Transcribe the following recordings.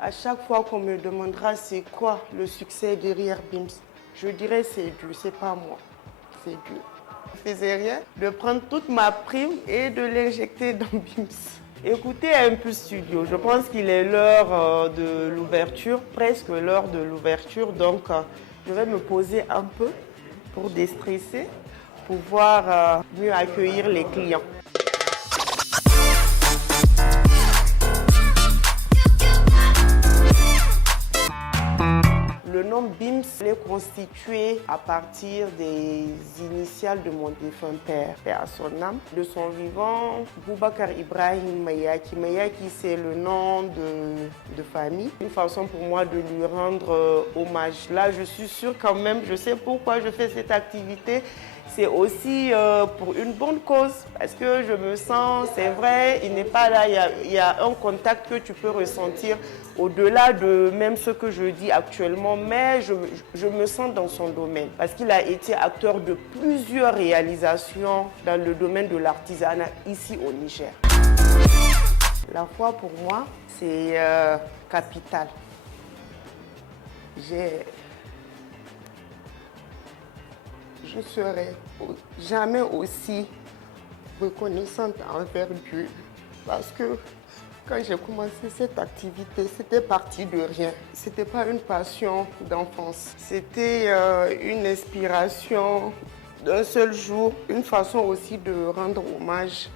À chaque fois qu'on me demandera c'est quoi le succès derrière BIMS, je dirais c'est Dieu, c'est pas moi, c'est Dieu. Je ne faisais rien de prendre toute ma prime et de l'injecter dans BIMS. Écoutez un peu Studio, je pense qu'il est l'heure de l'ouverture, presque l'heure de l'ouverture, donc je vais me poser un peu pour déstresser, pour pouvoir mieux accueillir les clients. Le nom BIMS est constitué à partir des initiales de mon défunt père, à son âme. De son vivant, Boubacar Ibrahim Mayaki. Mayaki, c'est le nom de famille. Une façon pour moi de lui rendre hommage. Là, je suis sûre quand même, je sais pourquoi je fais cette activité. C'est aussi pour une bonne cause, parce que je me sens, c'est vrai, il n'est pas là, il y a un contact que tu peux ressentir au-delà de même ce que je dis actuellement, mais je me sens dans son domaine, parce qu'il a été acteur de plusieurs réalisations dans le domaine de l'artisanat ici au Niger. La foi pour moi, c'est capital. Je serai jamais aussi reconnaissante envers Dieu parce que quand j'ai commencé cette activité, c'était parti de rien. C'était pas une passion d'enfance. C'était une inspiration d'un seul jour, une façon aussi de rendre hommage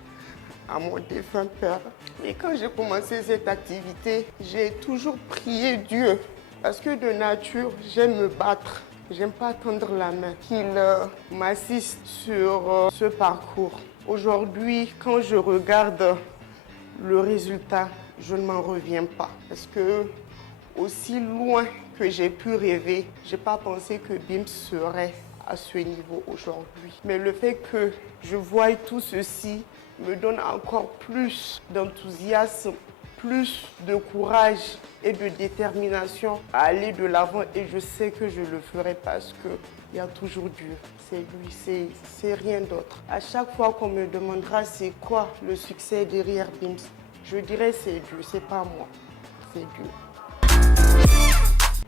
à mon défunt père. Et quand j'ai commencé cette activité, j'ai toujours prié Dieu parce que de nature, j'aime me battre. J'aime pas tendre la main, qu'il m'assiste sur ce parcours. Aujourd'hui, quand je regarde le résultat, je ne m'en reviens pas. Parce que aussi loin que j'ai pu rêver, je n'ai pas pensé que BIMS serait à ce niveau aujourd'hui. Mais le fait que je voie tout ceci me donne encore plus d'enthousiasme, plus de courage et de détermination à aller de l'avant, et je sais que je le ferai parce qu'il y a toujours Dieu. C'est lui, c'est rien d'autre. À chaque fois qu'on me demandera c'est quoi le succès derrière BIMS, je dirais c'est Dieu, c'est pas moi, c'est Dieu.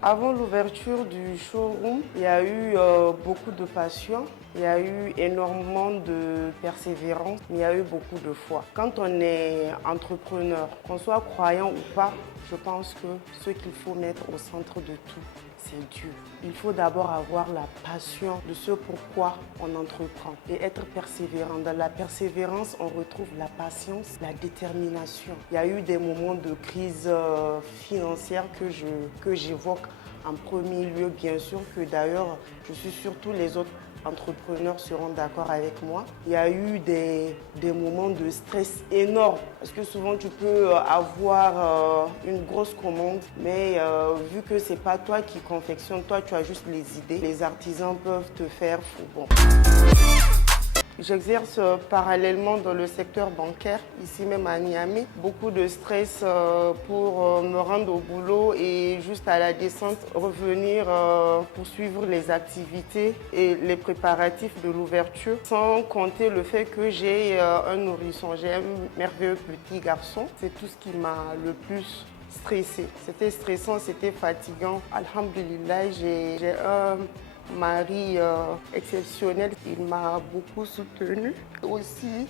Avant l'ouverture du showroom, il y a eu beaucoup de passion, il y a eu énormément de persévérance, il y a eu beaucoup de foi. Quand on est entrepreneur, qu'on soit croyant ou pas, je pense que ce qu'il faut mettre au centre de tout, c'est Dieu. Il faut d'abord avoir la passion de ce pourquoi on entreprend et être persévérant. Dans la persévérance, on retrouve la patience, la détermination. Il y a eu des moments de crise financière que j'évoque en premier lieu, bien sûr, que d'ailleurs, je suis sûre tous les autres entrepreneurs seront d'accord avec moi. Il y a eu des moments de stress énormes parce que souvent tu peux avoir une grosse commande, mais vu que c'est pas toi qui confectionne, toi tu as juste les idées, les artisans peuvent te faire fou. Bon. J'exerce parallèlement dans le secteur bancaire, ici même à Niamey. Beaucoup de stress pour me rendre au boulot et juste à la descente revenir poursuivre les activités et les préparatifs de l'ouverture. Sans compter le fait que j'ai un nourrisson, j'ai un merveilleux petit garçon. C'est tout ce qui m'a le plus stressé. C'était stressant, c'était fatigant. Alhamdulillah, j'ai un mari exceptionnel, il m'a beaucoup soutenue. Aussi,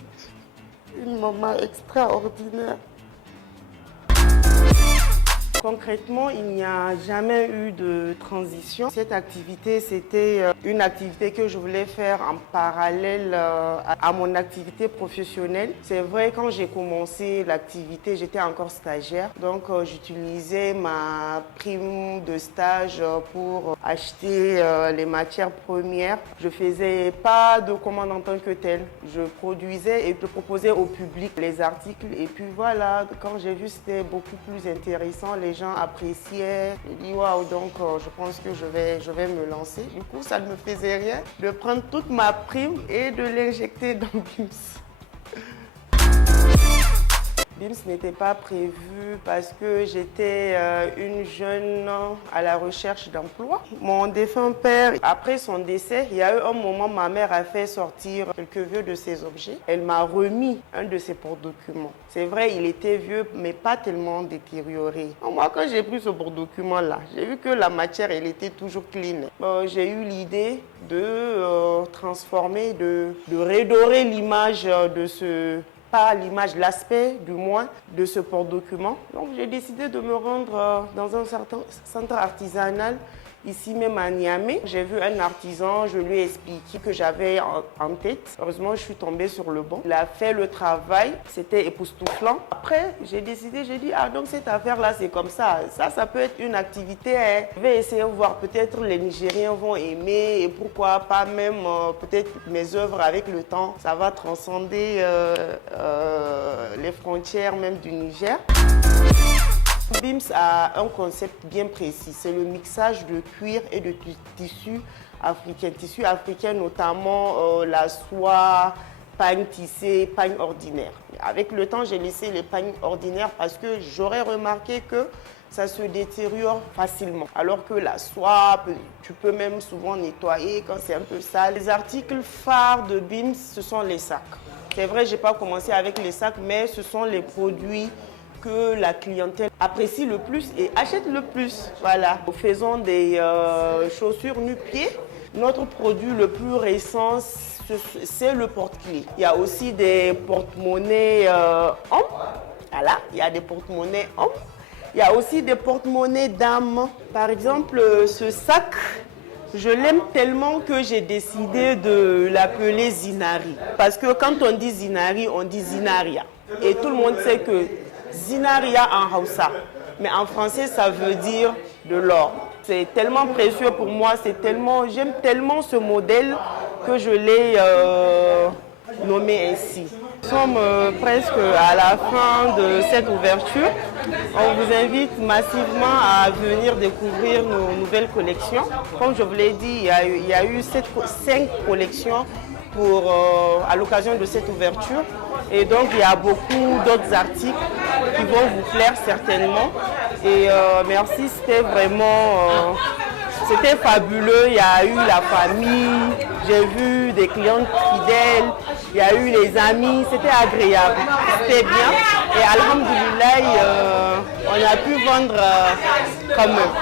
une maman extraordinaire. Concrètement, il n'y a jamais eu de transition. Cette activité, c'était une activité que je voulais faire en parallèle à mon activité professionnelle. C'est vrai, quand j'ai commencé l'activité, j'étais encore stagiaire. Donc, j'utilisais ma prime de stage pour acheter les matières premières. Je ne faisais pas de commande en tant que telle. Je produisais et je proposais au public les articles. Et puis voilà, quand j'ai vu, c'était beaucoup plus intéressant. Les gens appréciaient. J'ai dit waouh, donc je pense que je vais me lancer. Du coup, ça ne me faisait rien de prendre toute ma prime et de l'injecter dans BIMS. BIMS n'était pas prévu parce que j'étais une jeune à la recherche d'emploi. Mon défunt père, après son décès, il y a eu un moment, ma mère a fait sortir quelques vieux de ses objets. Elle m'a remis un de ses porte-documents. C'est vrai, il était vieux, mais pas tellement détérioré. Moi, quand j'ai pris ce porte-document-là, j'ai vu que la matière, elle était toujours clean. J'ai eu l'idée de transformer, de redorer l'image de ce... pas l'image, l'aspect du moins de ce porte-document. Donc j'ai décidé de me rendre dans un certain centre artisanal ici même à Niamey. J'ai vu un artisan, je lui ai expliqué que j'avais en tête. Heureusement, je suis tombée sur le bon. Il a fait le travail, c'était époustouflant. Après, j'ai décidé, j'ai dit, ah donc cette affaire-là, c'est comme ça. Ça peut être une activité. Hein. Je vais essayer de voir, peut-être les Nigériens vont aimer et pourquoi pas même peut-être mes œuvres avec le temps. Ça va transcender les frontières même du Niger. BIMS a un concept bien précis, c'est le mixage de cuir et de tissus africains. Tissus africains notamment la soie, pagne tissé, pagne ordinaire. Avec le temps, j'ai laissé les pagnes ordinaires parce que j'aurais remarqué que ça se détériore facilement. Alors que la soie, tu peux même souvent nettoyer quand c'est un peu sale. Les articles phares de BIMS, ce sont les sacs. C'est vrai, je n'ai pas commencé avec les sacs, mais ce sont les produits que la clientèle apprécie le plus et achète le plus. Voilà. Nous faisons des chaussures nu-pieds. Notre produit le plus récent, c'est le porte-clés. Il y a aussi des porte-monnaies hommes. Voilà, il y a des porte-monnaies hommes. Il y a aussi des porte-monnaies dames. Par exemple, ce sac, je l'aime tellement que j'ai décidé de l'appeler Zinari. Parce que quand on dit Zinari, on dit Zinaria. Et tout le monde sait que Zinaria en Hausa, mais en français ça veut dire de l'or. C'est tellement précieux pour moi, j'aime tellement ce modèle que je l'ai nommé ainsi. Nous sommes presque à la fin de cette ouverture. On vous invite massivement à venir découvrir nos nouvelles collections. Comme je vous l'ai dit, il y a eu 5 collections à l'occasion de cette ouverture. Et donc, il y a beaucoup d'autres articles qui vont vous plaire certainement. Et merci, c'était vraiment... c'était fabuleux. Il y a eu la famille, j'ai vu des clientes fidèles, il y a eu les amis, c'était agréable, c'était bien. Et alhamdoulilah, on a pu vendre quand même.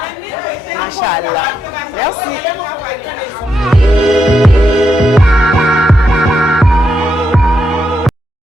Masha'Allah. Merci.